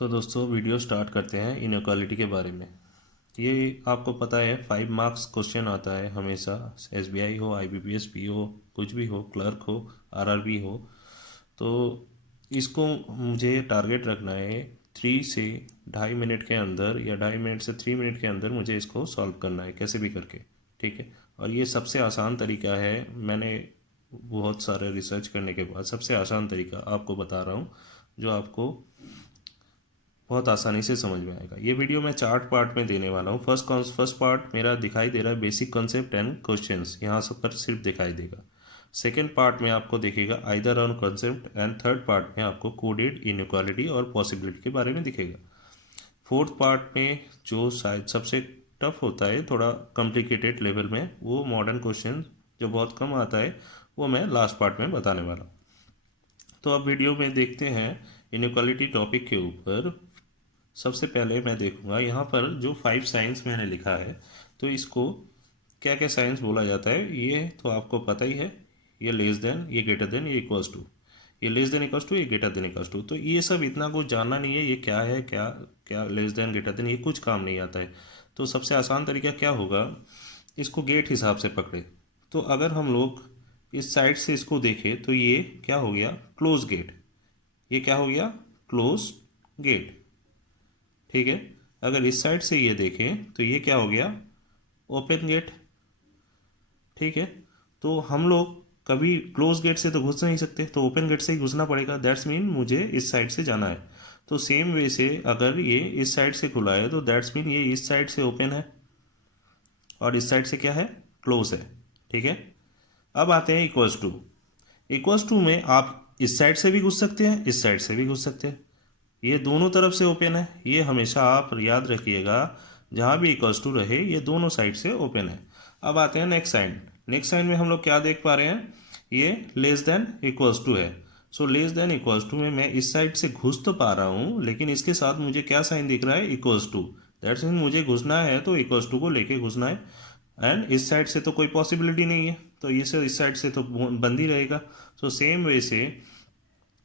तो दोस्तों video start करते हैं इनइक्वालिटी के बारे में। ये आपको पता है 5 मार्क्स क्वेश्चन आता है हमेशा। एसबीआई हो, आईबीपीएस पी हो, कुछ भी हो, क्लर्क हो, आरआरबी हो। तो इसको मुझे टारगेट रखना है 3 से 2.5 मिनट के अंदर या 2.5 मिनट से 3 मिनट के अंदर मुझे इसको सॉल्व करना है कैसे भी करके। ठीक है। और ये सबसे आसान तरीका है। मैंने बहुत सारे रिसर्च करने के बाद सबसे आसान तरीका आपको बता रहा हूँ जो आपको बहुत आसानी से समझ में आएगा। ये वीडियो मैं 4 पार्ट में देने वाला हूँ। फर्स्ट पार्ट मेरा दिखाई दे रहा है बेसिक कॉन्सेप्ट एंड क्वेश्चंस, यहाँ सब पर सिर्फ दिखाई देगा। सेकेंड पार्ट में आपको दिखेगा either on concept and third part में आपको कोडेड इनइक्वालिटी और पॉसिबिलिटी के बारे में दिखेगा। फोर्थ पार्ट में जो शायद सबसे टफ होता है, थोड़ा कॉम्प्लिकेटेड लेवल में, वो मॉडर्न क्वेश्चन जो बहुत कम आता है, वो मैं लास्ट पार्ट में बताने वाला हूँ। तो अब वीडियो में देखते हैं इनइक्वालिटी टॉपिक के ऊपर। सबसे पहले मैं देखूंगा यहाँ पर जो 5 साइंस मैंने लिखा है, तो इसको क्या क्या साइंस बोला जाता है ये तो आपको पता ही है। ये लेस देन, ये ग्रेटर देन, ये इक्वल्स टू, ये लेस देन इक्वल्स टू, ये ग्रेटर देन इक्वल्स टू। तो ये सब इतना कुछ जानना नहीं है, ये क्या है, क्या क्या लेस देन ग्रेटर देन, ये कुछ काम नहीं आता है। तो सबसे आसान तरीका क्या होगा, इसको गेट हिसाब से पकड़े। तो अगर हम लोग इस साइड से इसको देखें तो ये क्या हो गया, क्लोज गेट। ये क्या हो गया, क्लोज गेट। ठीक है। अगर इस साइड से ये देखें तो ये क्या हो गया, ओपन गेट। ठीक है। तो हम लोग कभी क्लोज गेट से तो घुस नहीं सकते, तो ओपन गेट से ही घुसना पड़ेगा। दैट्स मीन मुझे इस साइड से जाना है। तो सेम वे से अगर ये इस साइड से खुला है तो दैट्स मीन ये इस साइड से ओपन है और इस साइड से क्या है, क्लोज है। ठीक है। अब आते हैं इक्वल्स टू। इक्वल्स टू में आप इस साइड से भी घुस सकते हैं, इस साइड से भी घुस सकते हैं। ये दोनों तरफ से ओपन है, ये हमेशा आप याद रखिएगा। जहाँ भी इक्वल्स टू रहे ये दोनों साइड से ओपन है। अब आते हैं नेक्स्ट साइन। नेक्स्ट साइन में हम लोग क्या देख पा रहे हैं, ये लेस देन इक्वल्स टू है। So less than equals to में मैं इस साइड से घुस तो पा रहा हूँ, लेकिन इसके साथ मुझे क्या साइन दिख रहा है, इक्वल्स टू। दैट्स मीन मुझे घुसना है तो इक्वल्स टू को लेके घुसना है। एंड इस साइड से तो कोई पॉसिबिलिटी नहीं है, तो ये इस साइड से तो बंद ही रहेगा। सो सेम वे से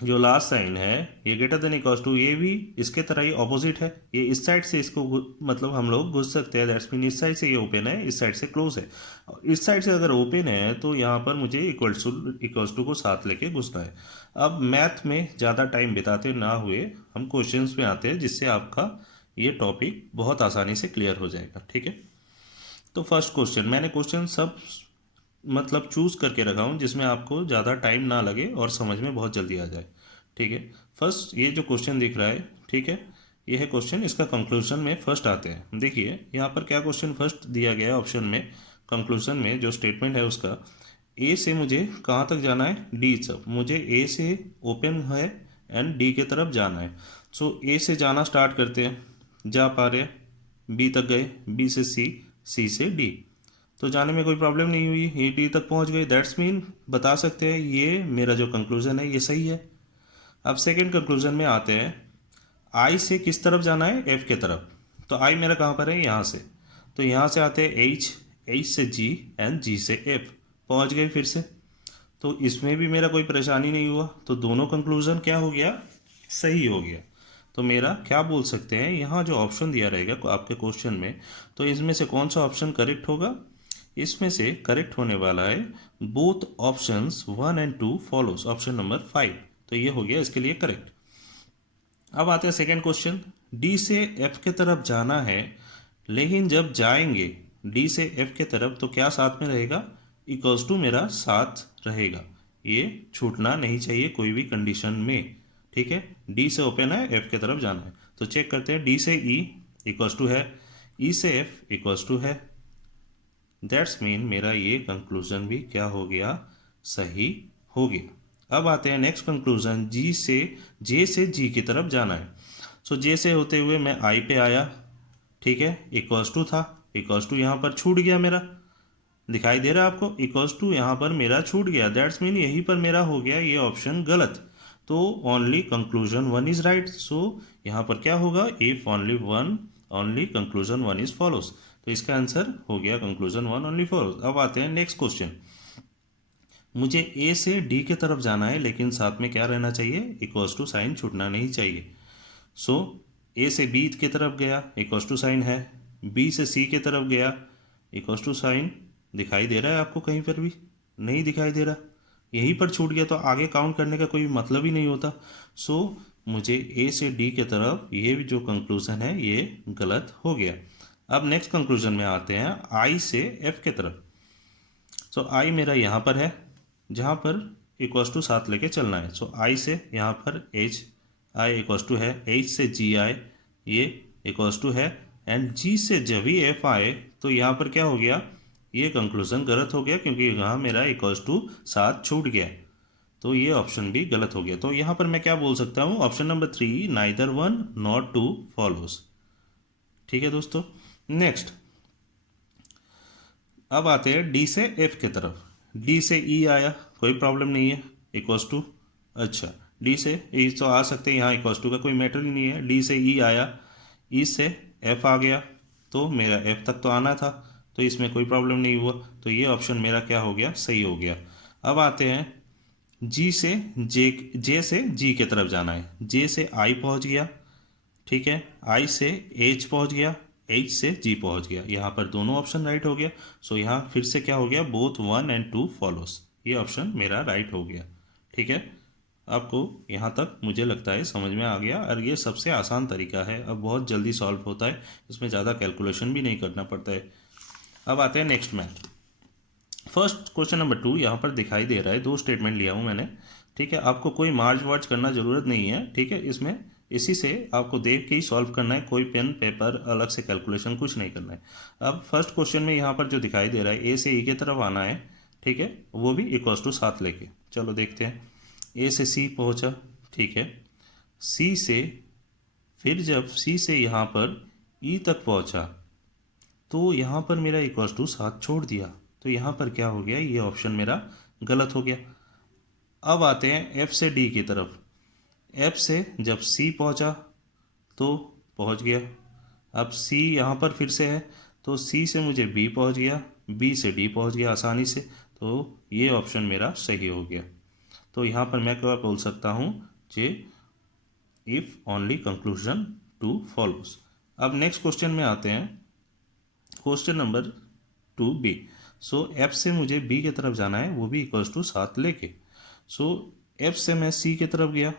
जो लास्ट साइन है, ये ग्रेटर देन इक्वल्स टू, ये भी इसके तरह ही ऑपोजिट है। ये इस साइड से इसको मतलब हम लोग घुस सकते हैं। दैट्स मीन इस साइड से ये ओपन है, इस साइड से क्लोज है। और इस साइड से अगर ओपन है तो यहाँ पर मुझे इक्वल्स टू को साथ लेके घुसना है। अब मैथ में ज़्यादा टाइम बिताते ना हुए हम क्वेश्चंस में आते हैं, जिससे आपका ये टॉपिक बहुत आसानी से क्लियर हो जाएगा। ठीक है। तो फर्स्ट क्वेश्चन, मैंने क्वेश्चन सब मतलब चूज़ करके रखा हूँ जिसमें आपको ज़्यादा टाइम ना लगे और समझ में बहुत जल्दी आ जाए। ठीक है। फर्स्ट ये जो क्वेश्चन दिख रहा है, ठीक है, ये है क्वेश्चन। इसका कंक्लूजन में फर्स्ट आते हैं। देखिए यहाँ पर क्या क्वेश्चन फर्स्ट दिया गया है ऑप्शन में। कंक्लूजन में जो स्टेटमेंट है उसका, ए से मुझे कहाँ तक जाना है, डी तक। मुझे ए से ओपन है एंड डी के तरफ जाना है। सो ए से जाना स्टार्ट करते हैं, जा पा रहे हैं, बी तक गए, बी से सी, सी से डी। तो जाने में कोई प्रॉब्लम नहीं हुई, ये डी तक पहुंच गए। दैट्स मीन बता सकते हैं ये मेरा जो कंक्लूजन है ये सही है। अब सेकंड कंक्लूजन में आते हैं, आई से किस तरफ जाना है, एफ के तरफ। तो आई मेरा कहाँ पर है, यहाँ से। तो यहाँ से आते हैं एच, एच से जी एंड जी से एफ, पहुँच गए फिर से। तो इसमें भी मेरा कोई परेशानी नहीं हुआ, तो दोनों कंक्लूजन क्या हो गया, सही हो गया। तो मेरा क्या बोल सकते हैं, यहाँ जो ऑप्शन दिया रहेगा आपके क्वेश्चन में, तो इसमें से कौन सा ऑप्शन करेक्ट होगा, इसमें से करेक्ट होने वाला है both options 1 and 2 follows, option number 5। तो ये हो गया इसके लिए करेक्ट। अब आते हैं सेकंड क्वेश्चन। डी से एफ के तरफ जाना है, लेकिन जब जाएंगे डी से एफ के तरफ तो क्या साथ में रहेगा, इक्वल्स टू मेरा साथ रहेगा। ये छूटना नहीं चाहिए कोई भी कंडीशन में। ठीक है। डी से ओपन है, एफ के तरफ जाना है, तो चेक करते हैं। डी से ई इक्वल्स टू है, ई से एफ इक्वल्स टू है। दैट्स मीन मेरा ये कंक्लूजन भी क्या हो गया, सही हो गया। अब आते हैं नेक्स्ट कंक्लूजन, जे से जी की तरफ जाना है। सो जे से होते हुए मैं आई पे आया, ठीक है, इक्वल्स टू था, इक्वल्स टू यहाँ पर छूट गया मेरा, दिखाई दे रहा है आपको, इक्वल्स टू यहाँ पर मेरा छूट गया। दैट्स मीन यहीं पर मेरा हो गया ये ऑप्शन गलत। तो ओनली कंक्लूजन 1 इज राइट। सो यहाँ पर क्या होगा, if only one, only conclusion 1 is follows. तो इसका आंसर हो गया कंक्लूजन 1 ओनली फॉलोस। अब आते हैं नेक्स्ट क्वेश्चन। मुझे ए से डी के तरफ जाना है, लेकिन साथ में क्या रहना चाहिए, इक्वल्स टू साइन छूटना नहीं चाहिए। सो ए से बी की तरफ गया इक्वल्स टू साइन है, बी से सी की तरफ गया इक्वल्स टू साइन। दिखाई दे रहा है आपको कहीं पर भी? नहीं दिखाई दे रहा, यहीं पर छूट गया तो आगे काउंट करने का कोई मतलब ही नहीं होता। सो मुझे ए से डी की तरफ ये जो कंक्लूजन है ये गलत हो गया। अब नेक्स्ट कंक्लूजन में आते हैं आई से एफ की तरफ। सो आई मेरा यहाँ पर है जहाँ पर इक्वल्स टू 7 लेके चलना है। सो आई से यहाँ पर एच आई इक्वल्स टू है, एच से जी आई ये इक्वल्स टू है, एंड जी से जब भी एफ आए तो यहाँ पर क्या हो गया, ये कंक्लूजन गलत हो गया क्योंकि यहाँ मेरा इक्वल्स टू 7 छूट गया, तो ये ऑप्शन भी गलत हो गया। तो यहाँ पर मैं क्या बोल सकता हूँ, option number 3 neither one not two follows. ठीक है दोस्तों, नेक्स्ट अब आते हैं डी से एफ की तरफ। डी से ई आया कोई प्रॉब्लम नहीं है इक्वल्स टू, अच्छा डी से ई तो आ सकते हैं, यहाँ इक्वल्स टू का कोई मैटर ही नहीं है। डी से ई आया, ई से एफ आ गया तो मेरा एफ तक तो आना था, तो इसमें कोई प्रॉब्लम नहीं हुआ, तो ये ऑप्शन मेरा क्या हो गया, सही हो गया। अब आते हैं जी से जे, जे से जी की तरफ जाना है। जे से आई पहुंच गया, ठीक है, आई से एच पहुंच गया, एच से जी पहुंच गया, यहाँ पर दोनों ऑप्शन राइट हो गया। सो यहाँ फिर से क्या हो गया, बोथ 1 एंड 2 फॉलोस, ये ऑप्शन मेरा राइट हो गया। ठीक है, आपको यहाँ तक मुझे लगता है समझ में आ गया, और ये सबसे आसान तरीका है, अब बहुत जल्दी सॉल्व होता है, इसमें ज़्यादा कैलकुलेशन भी नहीं करना पड़ता है। अब आते हैं नेक्स्ट में। फर्स्ट क्वेश्चन नंबर 2 यहाँ पर दिखाई दे रहा है, 2 स्टेटमेंट लिया हूँ मैंने। ठीक है, आपको कोई मार्च वार्च करना ज़रूरत नहीं है, ठीक है, इसमें इसी से आपको देख के ही सॉल्व करना है, कोई पेन पेपर अलग से कैलकुलेशन कुछ नहीं करना है। अब फर्स्ट क्वेश्चन में यहाँ पर जो दिखाई दे रहा है, ए से ई की तरफ आना है, ठीक है, वो भी इक्वल्स टू 7 लेके चलो देखते हैं। ए से सी पहुँचा, ठीक है, सी से फिर जब सी से यहाँ पर ई तक पहुँचा तो यहाँ पर मेरा इक्वल्स टू 7 छोड़ दिया, तो यहाँ पर क्या हो गया, ये ऑप्शन मेरा गलत हो गया। अब आते हैं एफ से डी की तरफ। एफ से जब सी पहुँचा तो पहुँच गया, अब सी यहाँ पर फिर से है तो सी से मुझे बी पहुँच गया, बी से डी पहुँच गया आसानी से, तो ये ऑप्शन मेरा सही हो गया। तो यहाँ पर मैं क्या बोल सकता हूँ कि इफ़ ओनली कंक्लूजन 2 फॉलोज। अब नेक्स्ट क्वेश्चन में आते हैं, क्वेश्चन नंबर 2B। सो एफ से मुझे बी की तरफ जाना है, वो भी इक्वल्स टू 7 लेके। सो एफ से मैं सी की तरफ गया,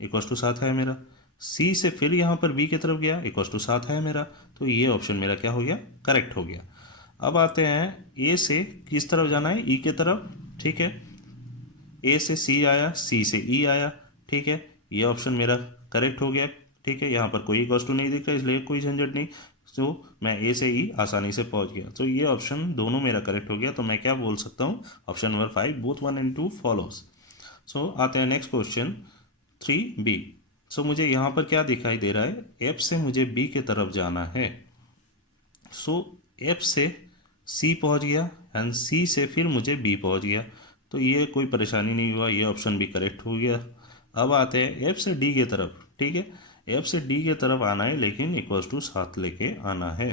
इक्वल्स टू 7 है मेरा, सी से फिर यहाँ पर बी की तरफ गया, इक्वल्स टू 7 है मेरा, तो ये ऑप्शन मेरा क्या हो गया, करेक्ट हो गया। अब आते हैं ए से किस तरफ जाना है, ई की तरफ, ठीक है, ए से सी आया, सी से ई आया, ठीक है, ये ऑप्शन मेरा करेक्ट हो गया। ठीक है, यहाँ पर कोई इक्वल्स टू नहीं दिख रहा, इसलिए कोई झंझट नहीं, तो मैं ए से ई आसानी से पहुंच गया, तो ये ऑप्शन दोनों मेरा करेक्ट हो गया। तो मैं क्या बोल सकता हूँ, option number 5 both 1 and 2 follows. So आते हैं नेक्स्ट क्वेश्चन 3B। सो मुझे यहाँ पर क्या दिखाई दे रहा है, एफ से मुझे बी की तरफ जाना है। सो एफ से सी पहुँच गया एंड सी से फिर मुझे बी पहुँच गया, तो ये कोई परेशानी नहीं हुआ, ये ऑप्शन भी करेक्ट हो गया। अब आते हैं एफ से डी की तरफ, ठीक है, एफ से डी की तरफ आना है लेकिन इक्वल्स टू 7 लेके आना है।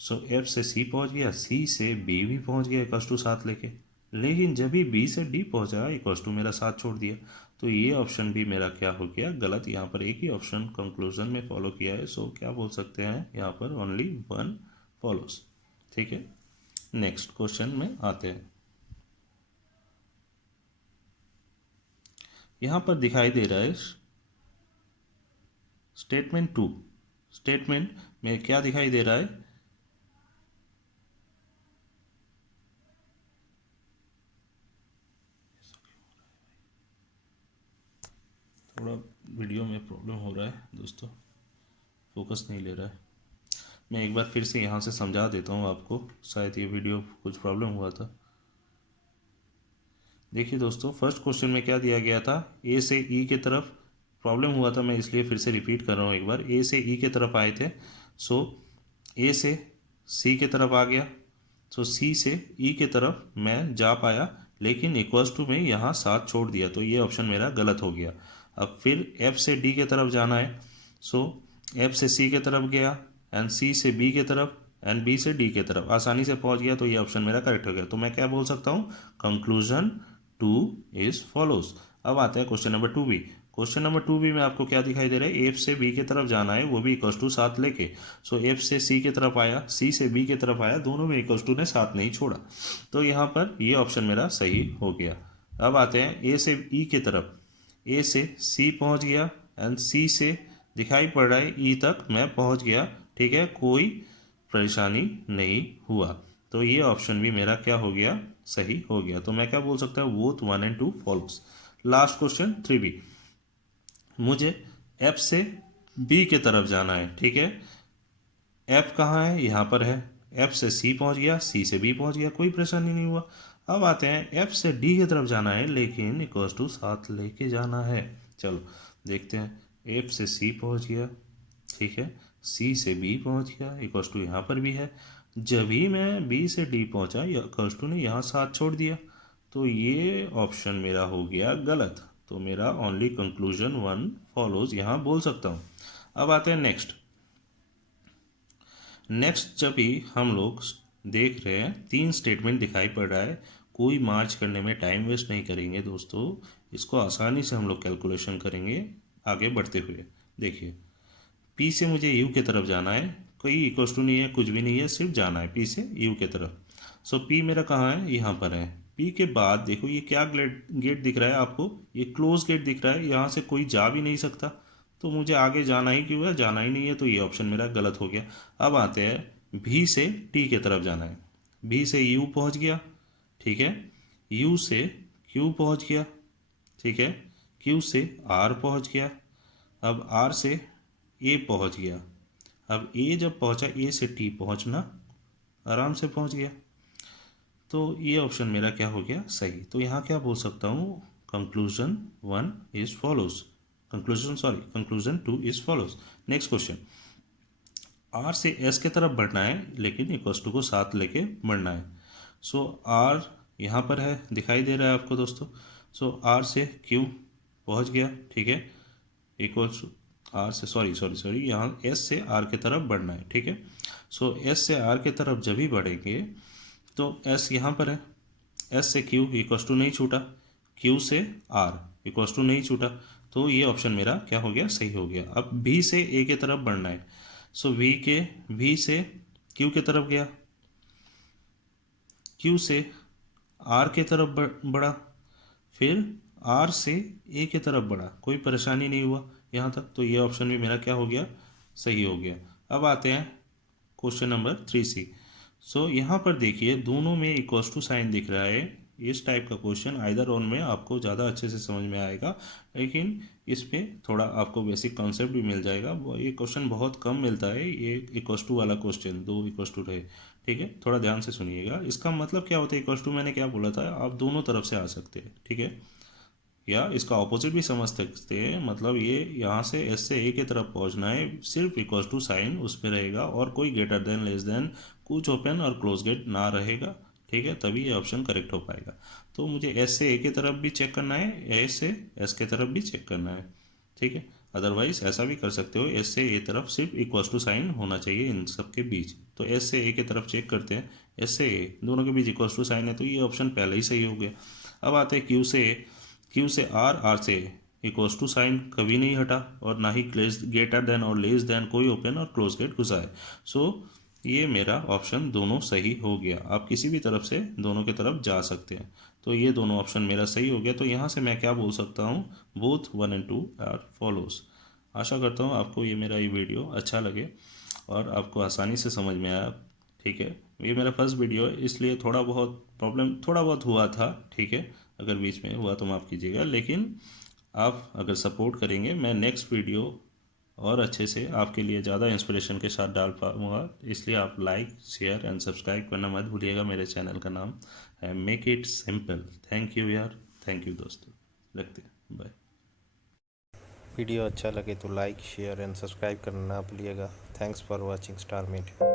सो एफ से सी पहुंच गया, सी से बी भी पहुंच गया इक्वल्स टू 7 लेके, लेकिन जब भी बी से डी पहुंचा इक्वल्स टू मेरा 7 छोड़ दिया, तो ये ऑप्शन भी मेरा क्या हो गया, गलत। यहाँ पर एक ही ऑप्शन कंक्लूजन में फॉलो किया है, सो क्या बोल सकते हैं यहाँ पर, ओनली 1 फॉलोज। ठीक है, नेक्स्ट क्वेश्चन में आते हैं। यहाँ पर दिखाई दे रहा है स्टेटमेंट 2। स्टेटमेंट में क्या दिखाई दे रहा है, थोड़ा वीडियो में प्रॉब्लम हो रहा है दोस्तों, फोकस नहीं ले रहा है। मैं एक बार फिर से यहाँ से समझा देता हूँ आपको, शायद ये वीडियो कुछ प्रॉब्लम हुआ था। देखिए दोस्तों, फर्स्ट क्वेश्चन में क्या दिया गया था, ए से ई की तरफ प्रॉब्लम हुआ था, मैं इसलिए फिर से रिपीट कर रहा हूँ एक बार। ए से ई की तरफ आए थे, सो ए से सी की तरफ आ गया, सो सी से ई की तरफ मैं जा पाया, लेकिन इक्वल्स टू में यहाँ 7 छोड़ दिया, तो ये ऑप्शन मेरा गलत हो गया। अब फिर एफ से डी की तरफ जाना है, सो एफ से सी की तरफ गया एंड सी से बी की तरफ एंड बी से डी की तरफ आसानी से पहुँच गया, तो ये ऑप्शन मेरा करेक्ट हो गया। तो मैं क्या बोल सकता हूँ, कंक्लूजन 2 इज फॉलोज। अब आते हैं question number 2B। Question number 2B में आपको क्या दिखाई दे रहा है, एफ से बी की तरफ जाना है, वो भी इक्वल टू 7 लेके। सो एफ से सी की तरफ आया, सी से बी की तरफ आया, दोनों में इक्वल टू ने 7 नहीं छोड़ा, तो यहाँ पर ये ऑप्शन मेरा सही हो गया। अब आते हैं ए से ई की तरफ। ए से सी पहुँच गया एंड सी से दिखाई पड़ रहा है ई तक मैं पहुँच गया, ठीक है, कोई परेशानी नहीं हुआ, तो ये ऑप्शन भी मेरा क्या हो गया, सही हो गया। तो मैं क्या बोल सकता हूँ, both 1 and 2 false. Last question 3B। मुझे एफ से बी की तरफ जाना है, ठीक है, एफ कहाँ है, यहाँ पर है, एफ से सी पहुँच गया, सी से बी पहुँच गया, कोई परेशानी नहीं हुआ। अब आते हैं एफ से डी की तरफ जाना है, लेकिन इक्वल्स टू 7 लेके जाना है। चलो देखते हैं, एफ से सी पहुँच गया, ठीक है, सी से बी पहुँच गया, इक्वल्स टू यहाँ पर भी है। जब ही मैं बी से डी पहुँचा, इक्वल्स टू ने यहाँ 7 छोड़ दिया, तो ये ऑप्शन मेरा हो गया गलत, तो मेरा ओनली कंक्लूजन 1 फॉलोज यहाँ बोल सकता हूँ। अब आते हैं नेक्स्ट। जब भी हम लोग देख रहे हैं 3 स्टेटमेंट दिखाई पड़ रहा है, कोई मार्च करने में टाइम वेस्ट नहीं करेंगे दोस्तों, इसको आसानी से हम लोग कैलकुलेशन करेंगे आगे बढ़ते हुए। देखिए, पी से मुझे यू की तरफ जाना है, कोई इक्वल टू नहीं है, कुछ भी नहीं है, सिर्फ जाना है पी से यू की तरफ। सो पी मेरा कहाँ है, यहाँ पर है। पी के बाद देखो ये क्या गेट दिख रहा है आपको, ये क्लोज गेट दिख रहा है, यहाँ से कोई जा भी नहीं सकता, तो मुझे आगे जाना ही क्यों है, जाना ही नहीं है, तो ये ऑप्शन मेरा गलत हो गया। अब आते हैं भी से टी की तरफ जाना है, भी से यू पहुँच गया, ठीक है, यू से क्यू पहुँच गया, ठीक है, क्यू से आर पहुँच गया, अब आर से ए पहुँच गया। अब ए जब पहुँचा, ए से टी पहुँचना आराम से पहुँच गया, तो ये ऑप्शन मेरा क्या हो गया, सही। तो यहाँ क्या बोल सकता हूँ, conclusion 1 is follows, conclusion 2 is follows. Next question, R से एस के तरफ बढ़ना है, लेकिन इक्वल्स टू को 7 लेके बढ़ना है। सो आर यहाँ पर है, दिखाई दे रहा है आपको दोस्तों। सो आर से क्यू पहुँच गया, ठीक है, इक्वल्स आर से सॉरी यहाँ एस से आर की तरफ बढ़ना है, ठीक है। सो एस से आर की तरफ जब भी बढ़ेंगे, तो एस यहाँ पर है, एस से क्यू इक्वल्स टू नहीं छूटा, क्यू से आर इक्वल्स टू नहीं छूटा, तो ये ऑप्शन मेरा क्या हो गया, सही हो गया। अब भी से ए की तरफ बढ़ना है, सो भी से क्यू की तरफ गया, क्यू से आर की तरफ बढ़ा, फिर आर से ए की तरफ बढ़ा, कोई परेशानी नहीं हुआ यहाँ तक, तो ये ऑप्शन भी मेरा क्या हो गया, सही हो गया। अब आते हैं क्वेश्चन नंबर 3C। सो यहाँ पर देखिए दोनों में इक्वल्स टू साइन दिख रहा है। इस टाइप का क्वेश्चन आइदर ऑन में आपको ज़्यादा अच्छे से समझ में आएगा, लेकिन इस पर थोड़ा आपको बेसिक कॉन्सेप्ट भी मिल जाएगा। ये क्वेश्चन बहुत कम मिलता है, ये इक्वल्स टू वाला क्वेश्चन, 2 इक्वल्स टू रहे, ठीक है, थोड़ा ध्यान से सुनिएगा। इसका मतलब क्या होता है, इक्वल्स टू मैंने क्या बोला था, आप दोनों तरफ से आ सकते हैं, ठीक है, या इसका ऑपोजिट भी समझ सकते हैं, मतलब ये यहाँ से एस से ए की तरफ पहुँचना है, सिर्फ इक्वल्स टू साइन उसमें रहेगा और कोई ग्रेटर देन लेस देन कुछ ओपन और क्लोज गेट ना रहेगा, ठीक है, तभी ये ऑप्शन करेक्ट हो पाएगा। तो मुझे एस से ए की तरफ भी चेक करना है, ए से एस की तरफ भी चेक करना है, ठीक है। अदरवाइज ऐसा भी कर सकते हो, एस से ए तरफ सिर्फ इक्वल्स टू साइन होना चाहिए इन सब के बीच। तो एस से ए की तरफ चेक करते हैं, एस से ए दोनों के बीच इक्वल्स टू साइन है, तो ये ऑप्शन पहले ही सही हो गया। अब आते हैं क्यू से आर, आर से इक्वल्स टू साइन कभी नहीं हटा, और ना ही ग्रेटर देन और लेस देन कोई ओपन और क्लोज गेट घुसा है। सो ये मेरा ऑप्शन दोनों सही हो गया। आप किसी भी तरफ से दोनों की तरफ जा सकते हैं, तो ये दोनों ऑप्शन मेरा सही हो गया। तो यहाँ से मैं क्या बोल सकता हूँ, बोथ 1 and 2 आर फॉलोज। आशा करता हूँ आपको ये वीडियो अच्छा लगे और आपको आसानी से समझ में आया, ठीक है। ये मेरा फर्स्ट वीडियो है, इसलिए थोड़ा बहुत हुआ था, ठीक है, अगर बीच में हुआ तो माफ़ कीजिएगा, लेकिन आप अगर सपोर्ट करेंगे मैं नेक्स्ट वीडियो और अच्छे से आपके लिए ज़्यादा इंस्पिरेशन के साथ डाल पाऊँगा। इसलिए आप लाइक, शेयर एंड सब्सक्राइब करना मत भूलिएगा। मेरे चैनल का नाम है make it simple. Thank you यार, थैंक यू दोस्तों, रखते हैं, बाय। वीडियो अच्छा लगे तो लाइक, शेयर एंड सब्सक्राइब करना ना भूलिएगा। Thanks for watching Star meet.